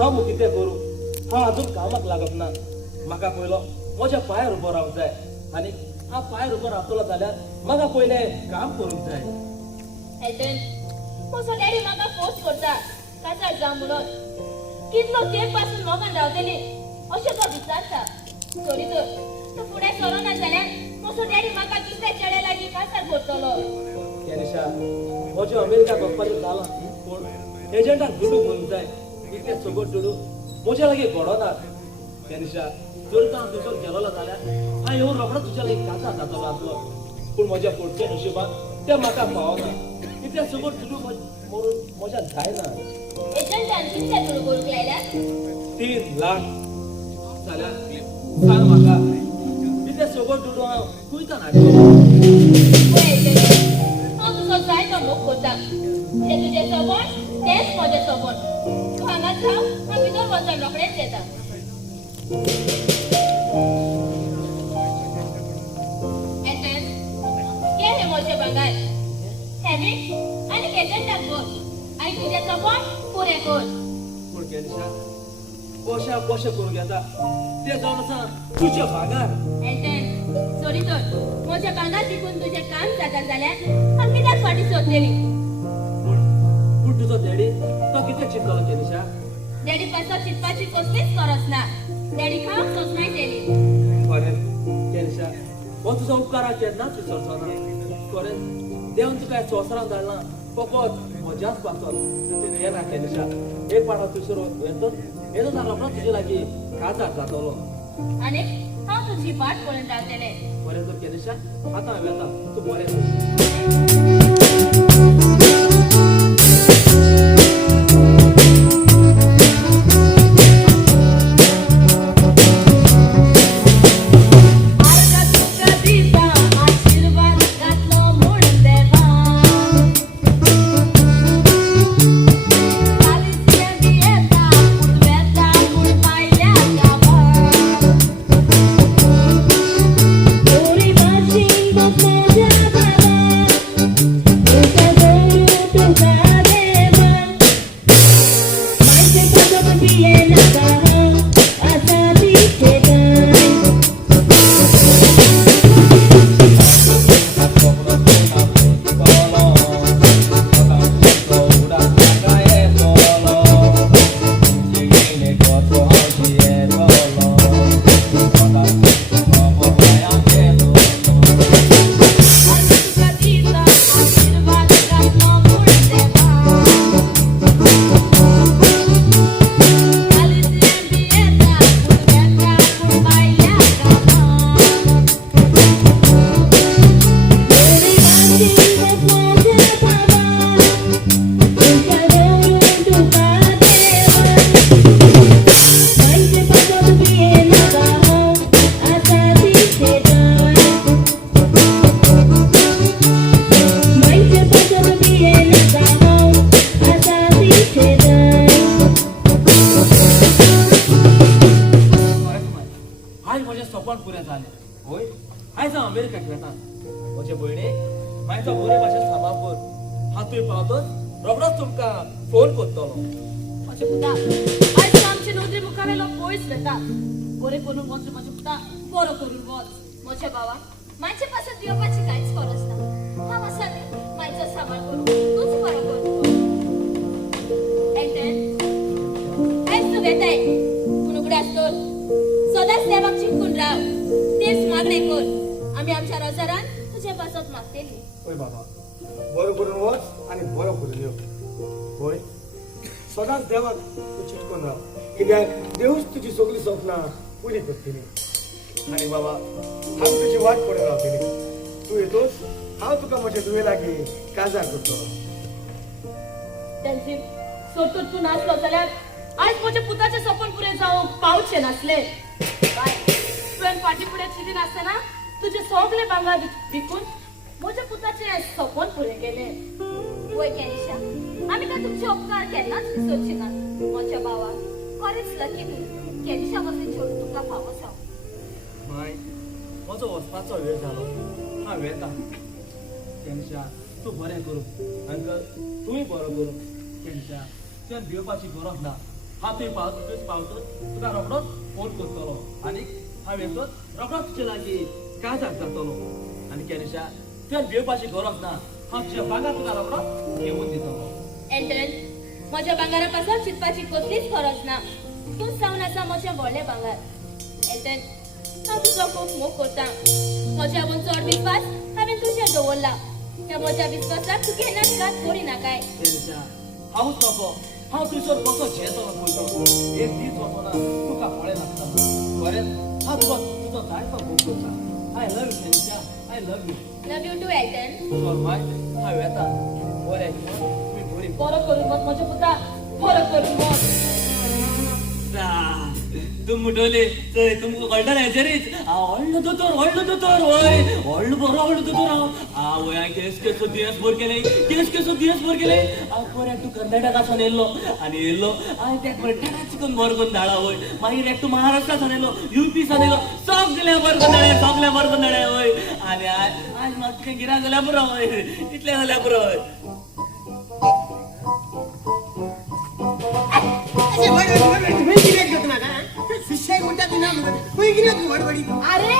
हांव मग कितें करूं हांव आजून कामाक लागप ना म्हाका पयलो म्हज्या पांयार उबो रावंक जाय आनी हांव पांयार उबो रावतलो जाल्यार म्हाका पयलें काम करूंक जाय हेल्टन म्हजो डॅडी म्हाका फोर्स करता काजार जा म्हणून कितलो तेंप पासून मोगान रावतली अशें तो विचारता सॉरी तर तूं फुडें सरो ना जाल्यार म्हजो डॅडी म्हाका दुसऱ्या चेड्या लागीं काजार करतलो कॅनिशा म्हजें अमेरिका वचपाचें जालां पूण एजंटाक दुडू करूंक जाय इतलें सगळं दुडू म्हज्या लागीं घडोनात कॅनिशा जर तर हांव थंयसर गेलोलो जाल्यार हांव येवन रोखडो तुज्या लागीं काजार जातलो आसलो पूण म्हज्या पुढच्या नशिबान तें म्हाका पावना इतलें सगळं दुडू मरून म्हज्या जायना एजंटान कितले दुडू करूंक लायल्या 3 लाख जाल्यार सांग म्हाका इतलें सगळं दुडू हांव खंयच्यान हाडटलो हांव तुजो जायतो मोग करता जें तुजें सोबण तेंच म्हजें सोबण तूं हांगाच राव हांव भितर वचून रोखडेंच येता एजंट घे हे म्हजें भांगार हें आनी एजंटाक बोल आनी तुजें सोबण पुरें कर पूण कॅनिशा कशें करूं येता तें जावन आसा तुजें भागार एजंट सॉरी तर म्हज्या भांगार विकून तुजें काम जाता जाल्यार हांव कित्याक फाटीं सोदतली पूण तुजो डॅडी तो कितें चिंतलो कॅनिशा डॅडी पासो चिंतपाची कसलीच गरज ना डॅडी खावंक सोचनाय तेली खरें कॅनिशा हो तुजो उपकार हांव केन्नाच विसरचो ना खरें देवन तुका ह्या संवसारांत धाडलां फकत म्हज्याच पासत हें ना कॅनिशा एक पावट तुजो येतो जाल्यार रोखडो तुजे लागीं काजार जातलो आनी हांव तुजी वाट पळोवन रावतलें बरें तर कॅनिशा आतां हांव येता तूं बरें कर अमेरिकेक वेता म्हजे भयणी मायचो बरे भाशेन सांबाळ कर हातूय पावतच रोखडोच तुमकां फोन करतलो म्हजे पुता आयज आमचे नोंदणी मुखावेलो पयस वेता बरें करून वच म्हजे पुता बरो करून वच म्हजे बाबा मायचे पासत येवपाची कांयच गरज ना हांव आसा न्ही मायचो सांबाळ करूं तूच बरो कर आयज तूं वेताय पूण उगडास कर सदांच देवाक चिंतून राव तेच मागणे कर आमी आमच्या रोजारान तुजे पासत मागतेली ओय बाबा बरो करून वच आनी बरो करून यो होय सदांच देवाक तूं चिंतून राव कित्याक देवूच तुजी सगळीं स्वप्नां पुरी करतली आनी बाबा हांव तुजी वाट पळोवन रावतली तूं येतोच हांव तुका म्हज्या तुवे लागीं काजार करतलो त्यांची सोडतून तूं नासलो जाल्यार आयज म्हज्या पुताचें सपन पुरें जावंक पावचें नासलें बाय तुवें फाटीं फुडें चिंती नासतना तुजे सगळे भांगर विकून म्हज्या पुताचें सपन पुरें केलें वय कॅनिशा आमी काय तुमचे उपकार केन्नाच विसरची ना म्हज्या भावा खरेंच लकी तूं कॅनिशा वचून सोडून तुका फावो सांग माय म्हजो वचपाचो वेळ जालो हांव येता कॅनिशा तूं बरें करूं अंकल तूंय बरो करूं कॅनिशा तुवें भिवपाची गरज ना हांव थंय पावतच तुका रोखडोच फोन करतलो आनी हांव येतोच रोखडोच तुजे लागीं काजार जातलो आनी कॅनिशा तुवें भिवपाची गरज ना हांव तुज्या भांगर तुका रोखडोच घेवन दितलो एल्टन म्हज्या भांगारा पासून चिंतपाची कसलीच गरज ना तूं जावन आसा म्हजें व्हडलें भांगार एल्टन हांव तुजो खूब मोग करतां म्हज्या आपूण चड विस्वास हांवें तुजेर दवरला त्या म्हज्या विस्वासाक तूं केन्नाच घात करिनाकाय कॅनिशा हांवूच नको हांव तुजो कसो जेतो पळयतो एक दीस वचोना तुका फळें लागता बरें हांव तुजो जायतो मोग करता I love you Kanisha I love you love you too Elton माय हांव येता बरें तुमी बरी बरो करून मत म्हज्या पुता बरो करून मत तुम मुठवले चय तुमकां कळटा हेचेरीच व्हडलो दोतोर वय व्हडलो बरो व्हडलो दोतोर हांव वय केस केसो दिसभर केले हांव बरें तूं कर्नाटकासान येयल्लो आनी येयल्लो हांवें तेका बरें टाटा चिकन बरो करून धाडा वय मागीर एकटो महाराष्ट्रासान येयलो UP सान येयलो सगळे बरो करून धाडे वय आनी आज म्हाका तें गिरायक जाल्यार पुरो वय इतलें जाल्यार पुरो वय अरे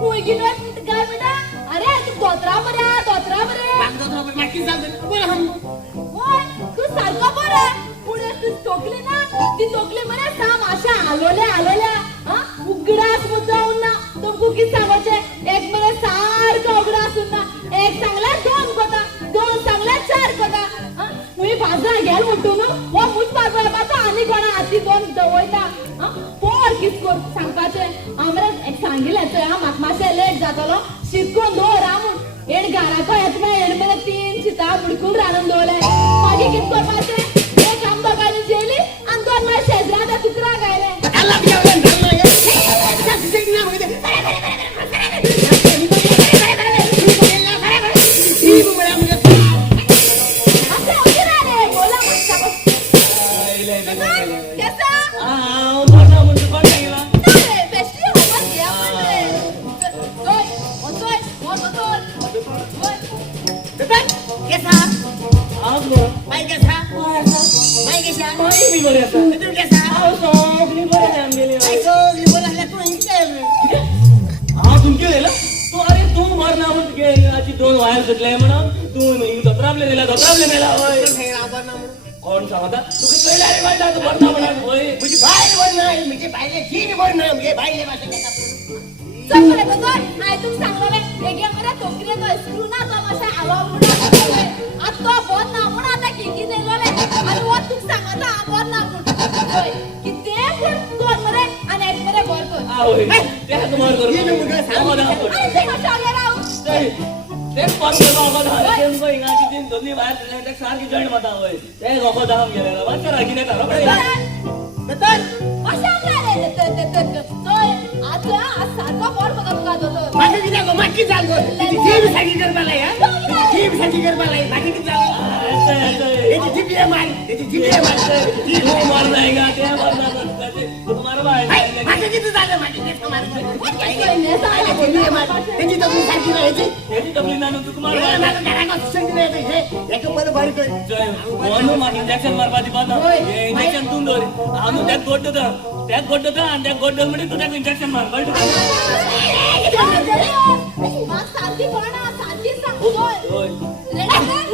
मुलगी काय बेटा अरे तू दोतरा बरे होय तू सारखा बरे पुढे तू टोकली ना ती टोकली मरे साम अशा आलोल्या हा उघडास मुद्दाऊन ना तुमको किती सांगायचे एक मरे सारखा उघडासून ना एक चांगला दोन कोता दोन चांगला चार कोता हा मी बाजार घ्याल म्हणतो ना व मुझ बाजार पाता आणि कोणा हाती दोन दवयता हा पोर किसको सांगपाचे आमरे एक सांगितलं हा म्हाक मातशें लेट जातलो शिकून दो रामून एड घराको येतना एड मरे 3 चिता बुडकून रांदून दवरले मागीर कित करपाचें एक आमदोगांनी जेली आनी दोन माय शेजराच्या तुकरा गायले दोन वायर सुटले म्हणून तू धोत्रावले नेला होय कोण सांगता तुका कळले अरे वाटा तू बरना म्हणून होय म्हणजे बाहेर बरना म्हणजे बाहेर जीन बरना म्हणजे बाहेर भाषा घेता चल बरे तो हाय तुम सांगले एगे मरे टोकरी तो स्क्रू ना तो माशा आवा मुडा आता बोन ना म्हणून आता किती नेलोले आणि व तू सांगता बोन ना म्हणून होय किती पण दोन मरे आणि एक मरे बर कर होय ते तुम्हाला करू ये मुगा सांग आणि ते कशा गेला ते पात्र बाबा धारेन को इंगाची दिन दोन्ही बाहेर दिले ते सारखी जॉईंट मता होय ते लोक दाम गेलेला वाचा रागिने तारो कडे तर अशा गेले ते आता आज सारखा बोर बघा बघा दोतो माझे किती गो माकी जागो जीव सागी करबाला या जीव सागी करबाला बाकी किती जागो याची जीपीए मार याची जीपीए मार जीव मार जाएगा ते मारना तुम्हारा भाई माझे किती जागो माझे किती मार जीपीए मार त्याची तर सागी राहायची याची तबली नानू तुम्हारा भाई माझा घरात संग नाही हे एक पर बारी कर जय वनु मार इंजेक्शन मारपा दिपाना हे इंजेक्शन तू दोरी आनु त्या गोड्डता आणि त्या गोड्डल मध्ये तुझ्या इंजेक्शन मार बळ सारखी कोणा सारखी सांगतोय होय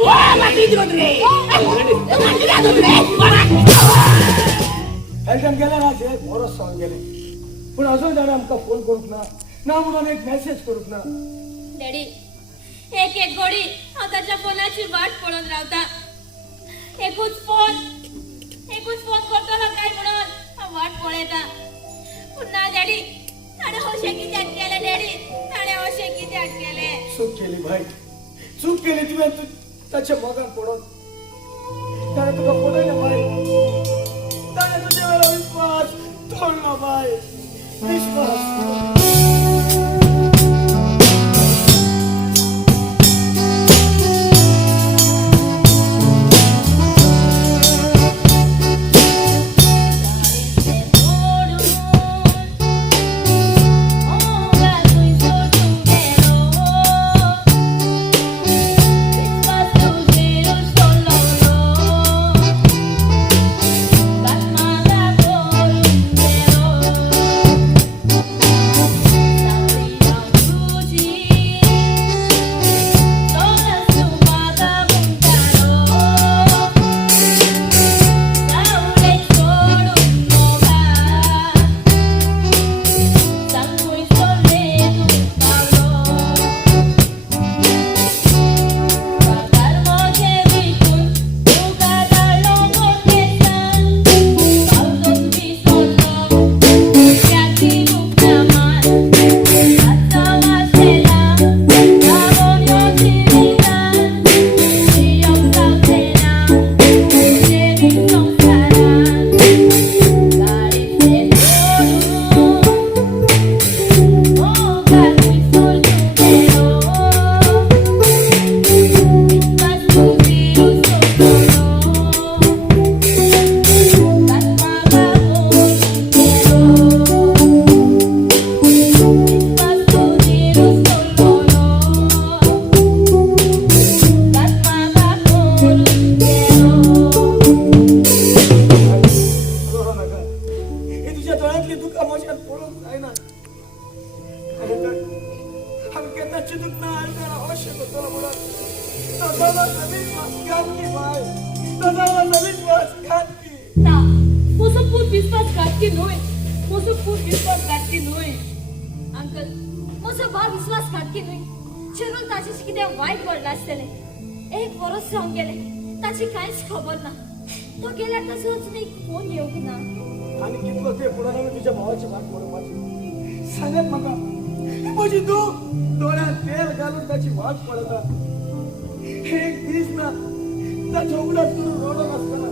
वा माती दिवत रे माती दिवत रे एकदम गेला ना जे बरोच सॉंग गेले पण अजून जाणं आमकां फोन करूक ना म्हणून एक मेसेज करूक ना डॅडी एक एक गोडी हांव ताच्या फोनाची वाट पळोवन रावता एकूच फोन करतलो काय म्हणून हांव वाट पळयता पूण ना डॅडी ताणें अशें कित्याक केलें डॅडी ताणें अशें कित्याक केलें चूक केली भाई चूक केली तुवें ताच्या मोगान पडून ताणें तुका पळयलें भाई ताणें तुजे वेळा विश्वास तोडलो भाई विश्वास Las malas दोळ्यांतली दुःखा मोशात पळून जायना हांव केन्ना चिंतूंक ना आयदनां अवश्य करतलो म्हणून तो सगळो अविश्वास घातकी बाय तो सगळो अविश्वास घातकी ना मोसो पूत विश्वासघातकी न्हय मोसो पूत विश्वासघातकी न्हय अंकल मोसो भाव विश्वासघातकी न्हय चिरून ताचेशी कितें वायट घडलां आसतलें एक वर्स जावन गेलें ताची कांयच खबर ना तो गेल्यार ताचो अजून एक फोन येवंक ना आनी कितलो ते पुराण तुज्या भावाची वाट पळोवपाची सांगात म्हाका म्हजी तूं दोळ्यांत तेल घालून ताची वाट पळयता एक दीस ना ताच्या उगडात तूं रडत आसतना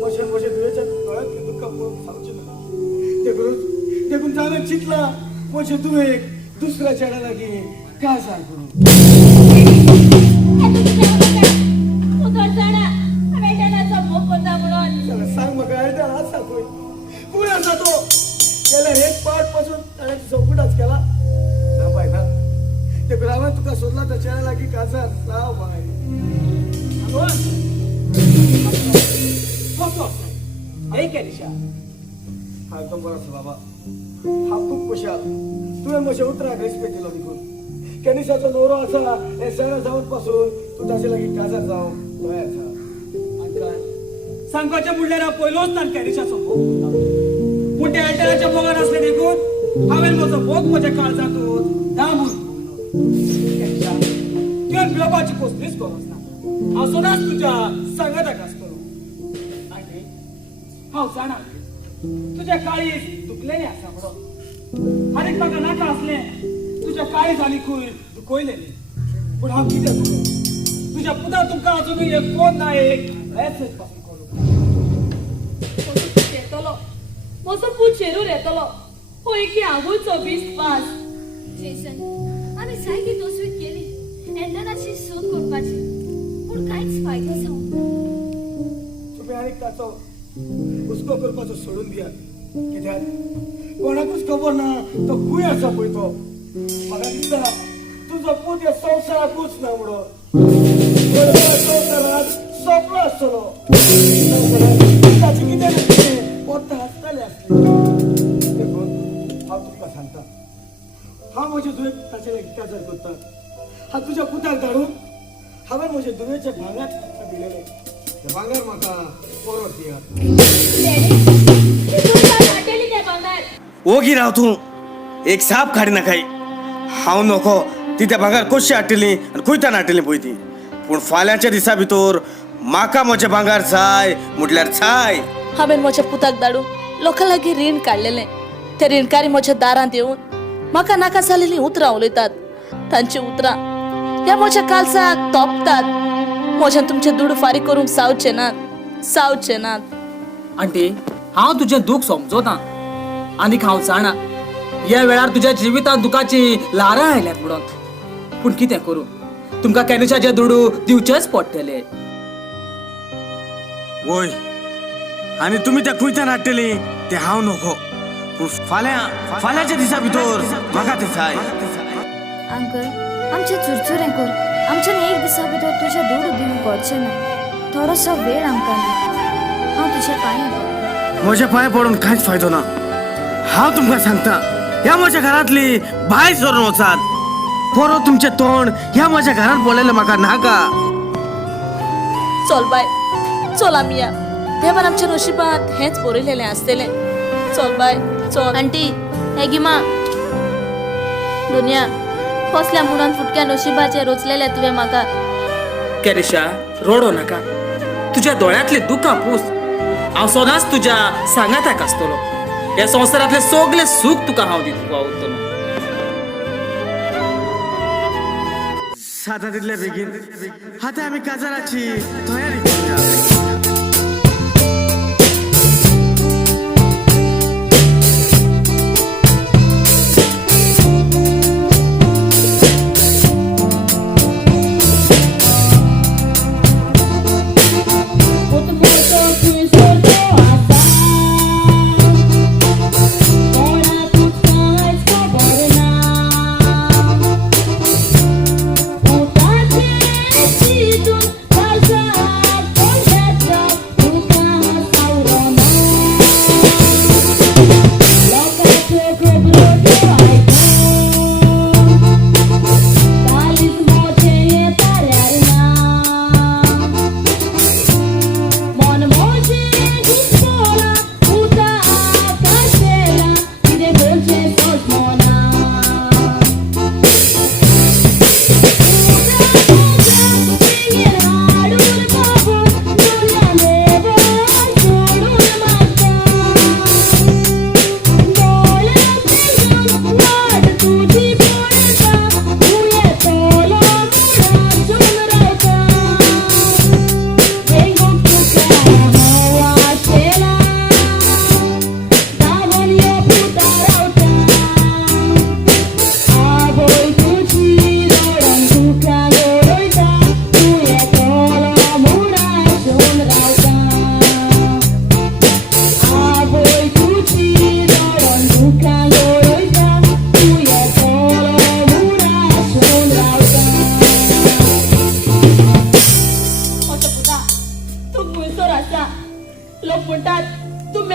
म्हज्या दुयेच्या दोळ्यांतली दुःख पळोवंक सांगचें ना देखून हांवें चिंतलां म्हजे दुयेक दुसऱ्या चेड्या लागीं काजार करूं सांग म्हाका आयदन आसा खंय कोण आसा तो गेल्या एक पाट पासून ताणें चौकटाच केला ना बाय ना देखून हांवें तुका सोदला त्या चेड्या लागीं काजार जाव बाय हे कॅनिशा हांव तो बरो आसा बाबा हांव खूब खुशाल तुवें म्हज्या उतराक रेस्पेक्ट दिलो देखून कॅनिशाचो नवरो आसा हें सगळें जावन पासून तूं ताचे लागीं काजार जावंक तयार आसा सांगपाचें म्हणल्यार हांव पयलोच ताण कॅनिशाचो भोग पूण ते अल्टराच्या मोगान असले देखून हांवें म्हजो भोग म्हज्या काळजांतूच दामून कॅनिशा तुवें मेळपाची कसलीच गरज ना हांव सदांच तुज्या सांगाताक आसतलो आनी हांव जाणा तुज्या काळीज दुखलेलें आसा म्हणून आनीक म्हाका नाका आसलें तुज्या काळीज आनीकूय दुखयलेली पूण हांव कितें करूं तुज्या पुता तुमकां अजुनूय एक फोन ना एक मॅसेज पासून येतलो म्हजो पूत शेरूर येतलो हो एक आवूचो विस्वास जेसन आमी जायती दोसवीत केली एंडनाची सोद करपाची पूण कांयच फायदो जावंक ना तुमी आनीक ताचो हुस्को करपाचो सोडून दियात कित्याक कोणाकूच खबर ना तो खूंय आसा पळय तो म्हाका दिसता तुजो पूत ह्या संवसाराकूच ना म्हणून संवसारांत सोंपलो आसतलो ताची कितें ना कितें पोत्त आसतलें आसलें देखून हांव तुमकां सांगता हांव म्हजे दुयेक ताचे लागीं काजार करता हांव तुज्या पुताक धाडून हांवें म्हजे दुयेचे भांगर ताका दिलेले ते भांगर म्हाका परत दियात ओगी राव तूं एक साप काडी नाकाय हांव नोको ती त्या भांगर कशी हाडटली आनी खंयच्यान हाडटली पळय ती पूण फाल्यांच्या दिसा भितर म्हाका म्हजें भांगर जाय म्हटल्यार जाय हांवें म्हज्या पुताक धाडून लोकां लागीं रीण काडलेलें ते रीणकारी म्हज्या दारांत येवन म्हाका नाका जालेलीं उतरां उलयतात तांची उतरां ह्या म्हज्या काळजाक तोपतात म्हज्यान तुमचें दूड फारीक करूंक जावचें नात आंटी हांव तुजें दूख समजोतां आनीक हांव जाणा ह्या वेळार तुज्या जिवितांत दुखाची ल्हारां आयल्यात म्हणून पूण कितें करूं तुमकां कॅनिशाचें दुडू दिवचेच पडटलें वय आनी तुमी त्या खंयच्यान हाडटली ते हांव नोको पूण फाल्यांच्या दिसा भितर म्हाका ते जाय अंकल आमचें चुरचुरें कर आमच्यान एक दिसा भितर तुजें दूड दिवंक पडचें ना थोडोसो वेळ आमकां दी हांव तुज्या पांयां पडटा म्हज्या पांयां पडून कांयच फायदो ना हांव तुमकां सांगता ह्या म्हज्या घरांतली भायर सरून वचात परत तुमचें तोंड ह्या म्हज्या घरांत पडलेलें म्हाका नाका चल बाय चल आमी या देवान आमच्या नशिबांत हेंच बरयलेलें आसतलें चल बाय चल आंटी हे गिमा दुनिया कसल्या मुडान फुटक्या नशिबाचेर रचलेले तुवें म्हाका कॅनिशा रडो नाका तुज्या दोळ्यांतलें दुखां पूस हांव सदांच तुज्या सांगाताक आसतलो ह्या संवसारांतलें सगळें सूख तुका हांव दिवंक पावतलो जाता तितले बेगीन आतां आमी काजाराची तयारी करूया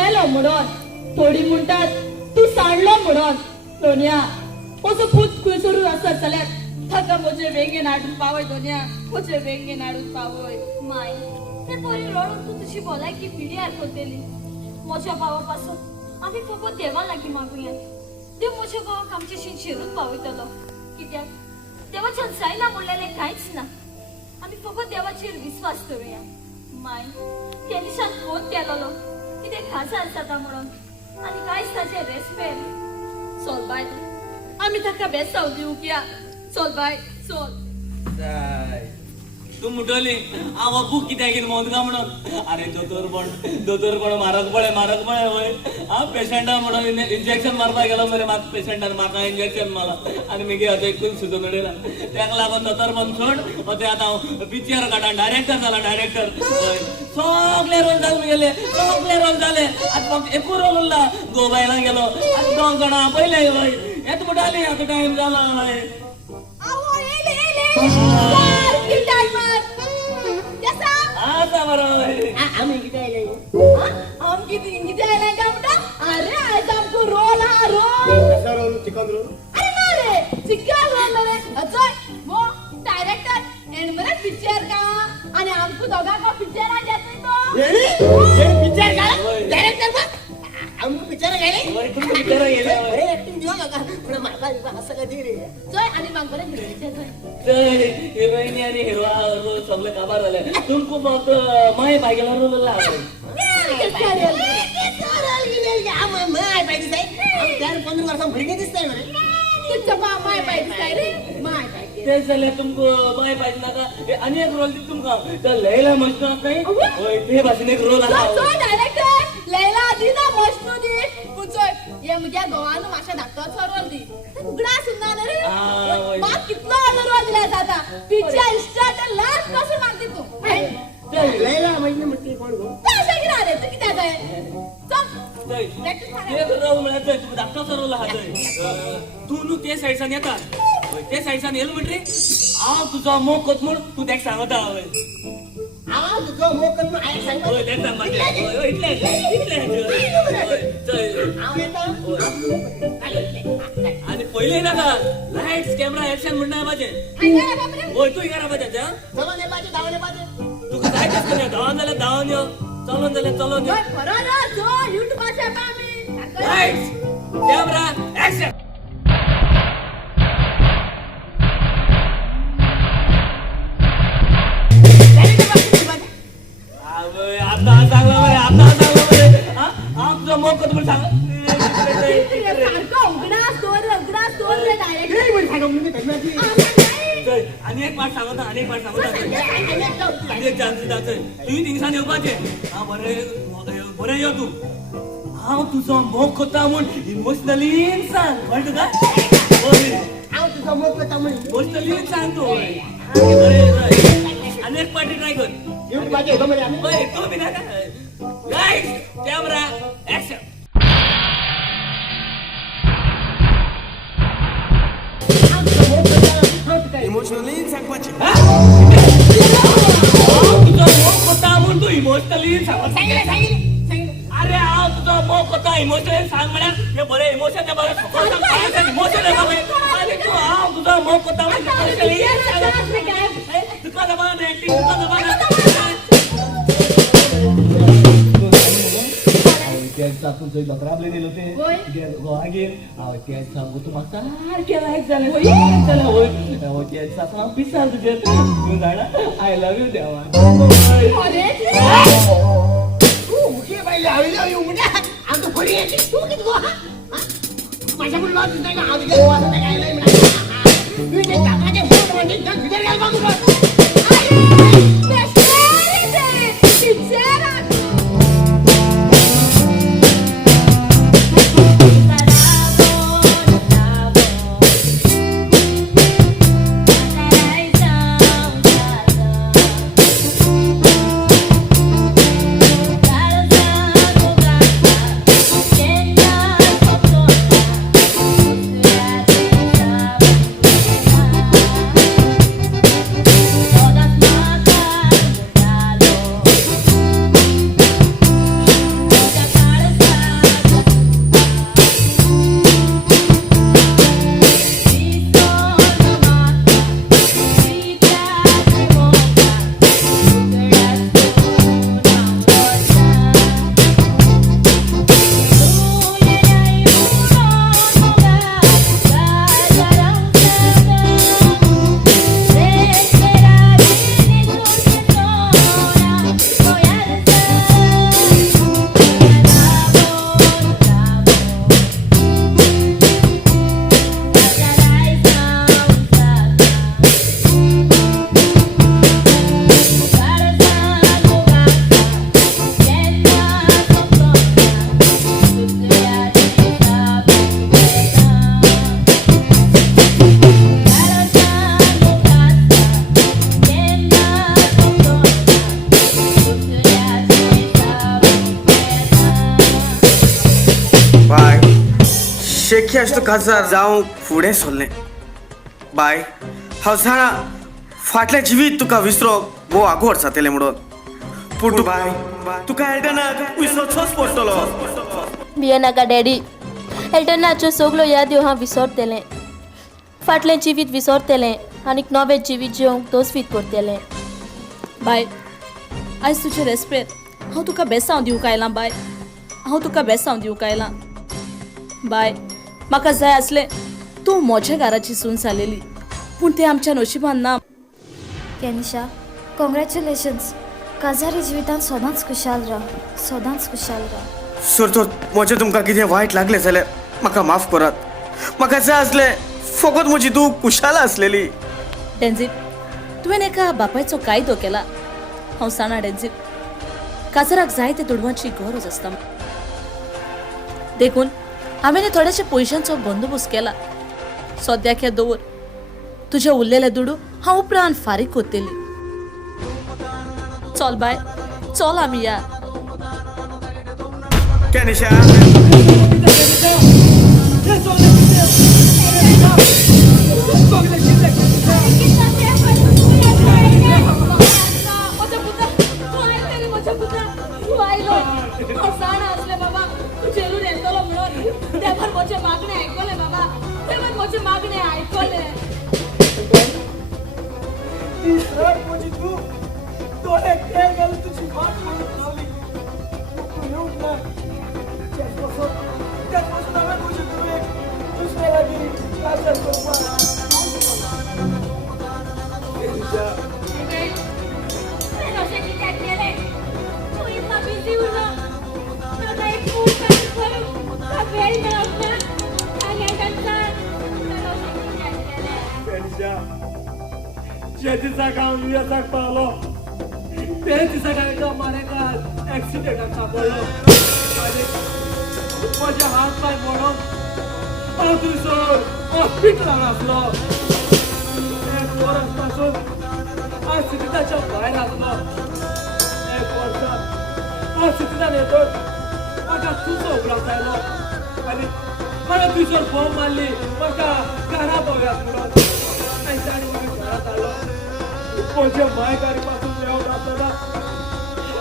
मेलो म्हणून, थोडी म्हणटात तू सांडलो म्हणून. दोनिया असो पूत खुंयसरूच आसत जाल्यार ताका म्हजे वेंगेन हाडून पावय. दोनिया म्हजे वेंगेन हाडून पावय. माय ते पोरी रडून तू तुझी भलायकी पिड्यार करतेली. म्हज्या भावा पासून आम्ही फकत देवा लागीं मागुया. देव म्हज्या भावाक आमचेशी शिरून पावयतलो. कित्याक देवाच्यान जायना म्हणलेलें कांयच ना. आमी फकत देवाचेर विश्वास करूया. माय त्या दिसान फोन केलोलो कितें खासा जाता म्हणून आनी कांयच ताचें रेस्पेक्ट. चल बाय, आमी ताका बेसाव दिवंक या. चल बाय चल. तू म्हणटली हांव बूक कित्याक मोद गा म्हणून. अरे दोतोर पण मारक पळे वय. हांव पेशंटा म्हणून इंजेक्शन मारपाक गेलो मरे. म्हाका पेशंटान म्हाका इंजेक्शन मारला आनी मागीर आतां एकूच सुद्दां मेळयला. ताका लागून दोतोर पण सोड. अते आतां हांव पिक्चर काडा. डायरेक्टर जाला डायरेक्टर. सगळे रोल जाले गेले, सगळे रोल जाले. आतां फक्त एकूच रोल उरला. गोवायला गेलो आतां 2 जाणां पयले वय. येत म्हणटाली आतां टायम जाला वय. आता बरोबर आमी कितें आयले काय म्हणटा. अरे आयज आमकां रोल हा रोल. अरे ना रे चिकन रोल रे. चल मो डायरेक्टर एंड मरे पिक्चर का आणि आमकां दोगांक पिक्चराक येतोय तो. पिक्चर का वय. डायरेक्टर आमकां पिक्चर गेले वय तू पिक्चर गेले वय. बरे ऍक्टिंग दिवा नका पण म्हाका असं कधी रे. चल आणि मग बरे हिरोईनचे चल. हिरोईनी आणि हिरो रोल सगळे काबार झाले. तुमको फक्त माय बायगेला रोल लागला. तेच जाल्यार तुमको माय पाहिजे नाका. आनी एक रोल दिता तुमकां. तर लैला मजनू आसा न्हय वय ते भाशेन एक रोल आसा. डायरेक्टर लैला दी ना मजनू दी. पुचोय हे म्हज्या घोवान मातशा धाकटोसो रोल दी. उगडा सुद्दां न्ही रे. वय. म्हाका कितलो व्हडलो रोल दिला जाता. पिक्चर स्टार्ट लास्ट पासून म्हाका दी तूं. लैला म्हणजे म्हणते कोण गो. तशें कितें रे तूं कित्याक जाय. चल एक रोल म्हळ्यार थंय तुका धाकटोसो रोल आहा थंय. तू न्हू ते सायडसान येता. ते सायडसान येलो म्हणटरी हांव तुजो मोग कोत म्हूण तू तेका सांगता. हय आवाज तुझो मोकत मग आहे सांग. हय तेका सांग मागीर. हय इतलें. आव येता. आनी पयलें नाका लायट्स कॅमेरा एक्शन म्हणटा पाहिजे. हय तू हिंगा रावपाचें. चलो ने पाहिजे धावले पाहिजे. तुका जाय तशें धांवन जाल्यार धांवन यो. चलोन जाल्यार चलोन यो. युट्यूबाचेर आमी लायट्स कॅमेरा एक्शन. आता सांगला बरे. आता सांगला बरे. हा तुझा मोग कोत म्हूण सांग. आनी एक पार्ट सांगता. आनी एक पार्ट सांगता. आनी एक चान्स दिता. तुवें थिंगसान येवपाचें. हा बरें यो तू. हांव तुजो मोग कोता म्हूण इमोशनलीन सांग. कळ्ळें तुका. आव तुझो मोकत म्हणून इमोशनलीन सांग तू. बरें आनी एक पार्टी ट्राय कर. येऊन पाहिजे गमरे आम्ही. बरें तू बी नाका. Lights camera action. इमोशनली सांगपाचें. तुजो मोग कोता म्हूण तू इमोशनलीन सांग. अरे हांव तुजो मोग कोता इमोशनलीन सांग म्हळ्यार हे बरें इमोशन बरें इमोशन आनी तू हांव तुजो मोग कोता म्हूण इमोशनलीन सांग. तुका जबान एक्टिंग तुका जबान. आपण थंय बकराबले गेलो ते गोवागेर हांव तें सांगू तूं म्हाका सारकें लायक जालें. तें सांगून हांव पिसार तुजेर. तूं जाणा आय लव यू देवा. मुखे बायले हाविले येऊ म्हणजे आमचं फरी येते. तू किती गो हा माझ्या मुलं लॉज दिसताय का. हाव तुझ्या गोवाचं काय काय नाही म्हणा. तू ते काकाचे फोन म्हणजे जग भितर गेल बघू बघ. केश काजार जावं फुडें सरलें बाय हांव जाणा फाटलें जिवीत तुका विसरोवप भोव आगोड जातलें म्हणून पूण बाय तुका एल्टनाक विसरचोच पडटलो भिये नाका डॅडी एल्टनाच्यो सगल्यो याद्यो हांव विसरतलें फाटलें जिवीत विसरतलें आनीक नवें जिवीत जिवंक तोसवीत करतलें बाय आयज तुजे रेस्पेद हांव तुका बेसांव दिवंक आयलां बाय हांव तुका बेसांव दिवंक आयलां बाय म्हाका जाय आसलें तूं म्हज्या घराची सून जालेली पूण तें आमच्या नशिबान ना केनिशा कॉंग्रॅच्युलेशन्स काजारी जिवितांत सदांच खुशाल राव सदांच खुशाल राव सर तर म्हजें तुमकां कितें वायट लागलें जाल्यार म्हाका माफ करात म्हाका जाय आसलें फकत म्हजी तूं खुशाल आसलेली डेन्झीत तुवें एका बापायचो कायदो केला हांव जाणा डेन्झीत काजाराक जायते दुडवांची गरज आसता देखून हांवें थोड्याशा पयशांचो बंदोबस्त केला सद्याक हे दवर तुजे उरलेले दुडू हांव उपरांत फारीक करतली चल बाय चल आमी या केनिशा म्हज्या पुता तूं आयले रे म्हज्या पुता तूं आयलो हांव जाणा आसलें बाबा तूं जेलून येतलो म्हणून देवान म्हजें मागणें आयकलें बाबा देवान म्हजें मागणें आयकलें म्हणजे तू डोळ्यात तेल घालून तुझी वाट बघत राहिली. तू येऊन ना. त्याचपासून आम्ही तुझी तू एक दुसऱ्याला गेली. काय करतो बा? एलिजा, एलिजा, ज्या दिसा हांव युएसाक पावलो ते दिसाक एका मारेकार एक्सिडेंटाक सापडलो आनी म्हजे हात पांय मोडून हांव थंयसर हॉस्पिटलान आसलो एक वर्स पासून हांव सिटीताच्या भायर आसलो एक वर्सा हांव सिटीतान येतोच म्हाका तुजो उगडास आयलो आनी म्हाका थंयसर फोन मारली म्हाका घरा पळोवयात म्हणून आनी ताणी म्हाका घरांत हाडलो म्हज्या मायकारी पासून मेळोन आसतना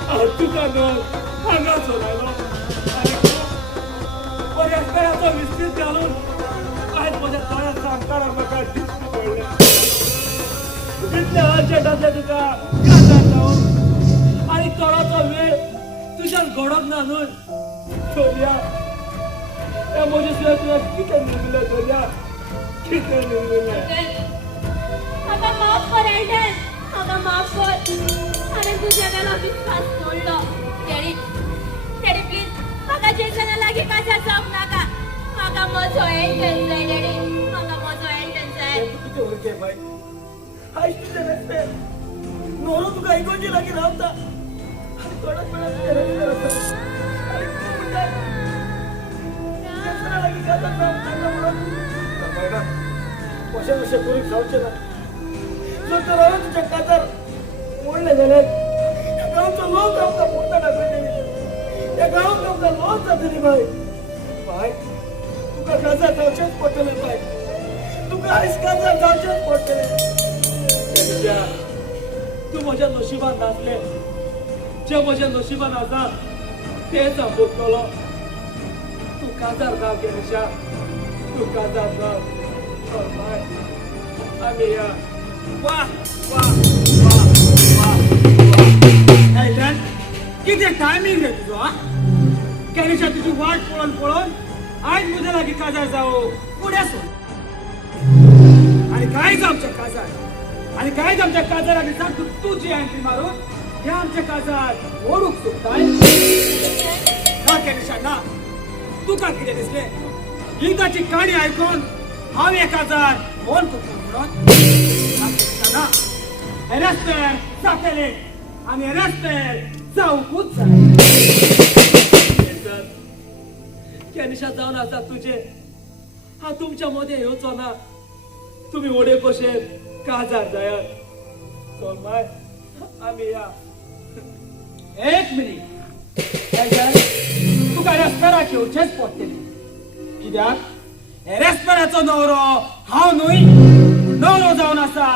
हांव तुका न्हय हांगा सोदलो आनी बऱ्या पेराचो विस्तीत घालून आयज म्हज्या थोड्या सामकाराक म्हाका दिश्टी पडलें इतले अर्जंट आसलें तुका काजार जावन आनी थोडोसो वेळ तुज्यान घडोवंक ना न्हय चोरया हे म्हजे शिवाय तुवें कितें निवडलें चोरया कितें निवडलें म्हाका माफ कर एल्टन म्हाका माफ कर हांवें तुज्या वेलो विश्वास तोडलो डॅडी डॅडी प्लीज म्हाका जेसना लागीं काजार जावंक नाका म्हाका म्हजो एल्टन जाय डॅडी म्हाका म्हजो एल्टन जाय कितें उरके बाय आयज तुजें रेस्पेद न्हवरो तुका आयकोनचे लागीं रावता आनी थोड्याच वेळान तुजें रेस्पेद आसा आनी तूं म्हणटा जेसना लागीं काजार जावंक नाका म्हणून बायना अशें करूंक जावचें ना जर तर हांवें तुजें काजार मोडलें जाल्यार ह्या गांवचो लोक आमकां पोरता दाखयतली ह्या गांवांक आमकां लॉस जातली बाय बाय तुका काजार जावचेंच पडटलें बाय तुका आयज काजार जावचेंच पडटलें एलिजा तूं म्हज्या नशिबान नासलें जें म्हज्या नशिबान आसा तेंच हांव भोगतलो तूं काजार जाव एलिजा तूं काजार जाव बाय आमी या वाह वाह वाह वाह वाह एल्टन कितें टायमींग रे तुजो हा केनिशा तुजी वाट पळोवन पळोवन आयज म्हज्या लागीं काजार जावं फुडें सर आनी कांयच आमचें काजार आनी कांयच आमच्या काजाराक दिसाक तुजी एंट्री मारून हे आमचें काजार ओडूंक सोदताय ना केनिशा ना तुका कितें दिसलें ही ताची काणी आयकून हांव हे काजार फोन करता म्हणून ना हे रस्त्यार जातलें आनी हे रस्त्यार जावंकूच जाय केनिशा जावन आसा तुजे हांव तुमच्या मदें येवचो ना तुमी वडे कशे काजार जायात चल माय आमी या एक मिनीट तुका रस्त्याराक येवचेंच पडटलें कित्याक रेस्पेराचो नवरो हांव न्हय नवरो जावन आसा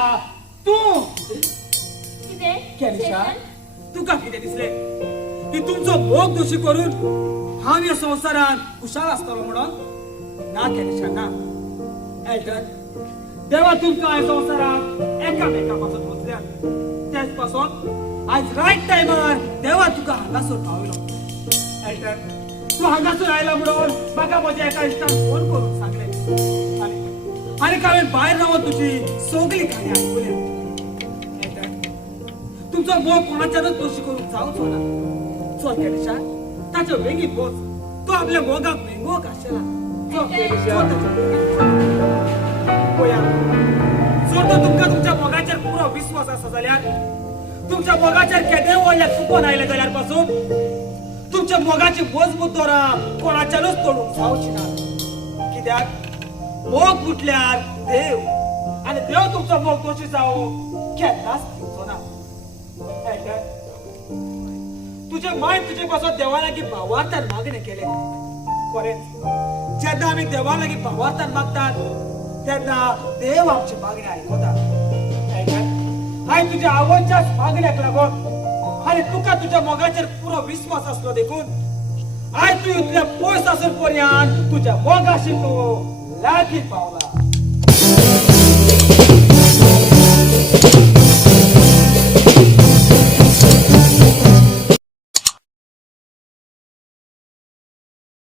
तूं कितें कॅनिशा तुका कितें दिसलें की तुमचो भोग दोशी करून हांव ह्या संवसारान खुशाल आसतलो म्हणून ना कॅनिशा ना एल्टन देवा तुमकां ह्या संवसाराक एकामेका पासून वचल्यात तेच पासून आज रायट टायमार देवा तुका हांगासर पावयलो एल्टन तू हांगासर आयला म्हणून म्हाका म्हज्या एका इश्टान फोन करून सांगलें आनी हांवें भायर रावून तुजी सगळी खाणी आयकल्या एल्टन तुमचो मोग कोणाच्यानूच दोशी करून जावचो ना चल कॅनिशा ताच्या बेगीन वच तो आपल्या मोगाक मेंगोक आसला चल कॅनिशा पळया जर तर तुमकां तुमच्या मोगाचेर पुरो विश्वास आसा जाल्यार तुमच्या मोगाचेर केदें व्हडलें चुकोन आयलें जाल्यार पासून तुमच्या मोगाची मजबूत दोरां कोणाच्यानूच तोडूंक जावची ना कित्याक मोग फुटल्यार देव आनी देव तुमचो मोग दोशी जावं केन्नाच दिवचो ना तुझे माय तुझे पासून देवा लागीं भावार्थान मागणें केलें खरेंच जेन्ना आमी देवा लागीं भावार्थान मागतात तेन्ना देव आमची मागणी आयकता हांवें तुज्या आवडच्याच मागण्याक लागून आनी तुका तुज्या मोगाचेर पुरो विश्वास आसलो देखून आयज तूं इतल्या पयस आसून पर्यंत तुज्या मोगाशी तूं लागीं पावला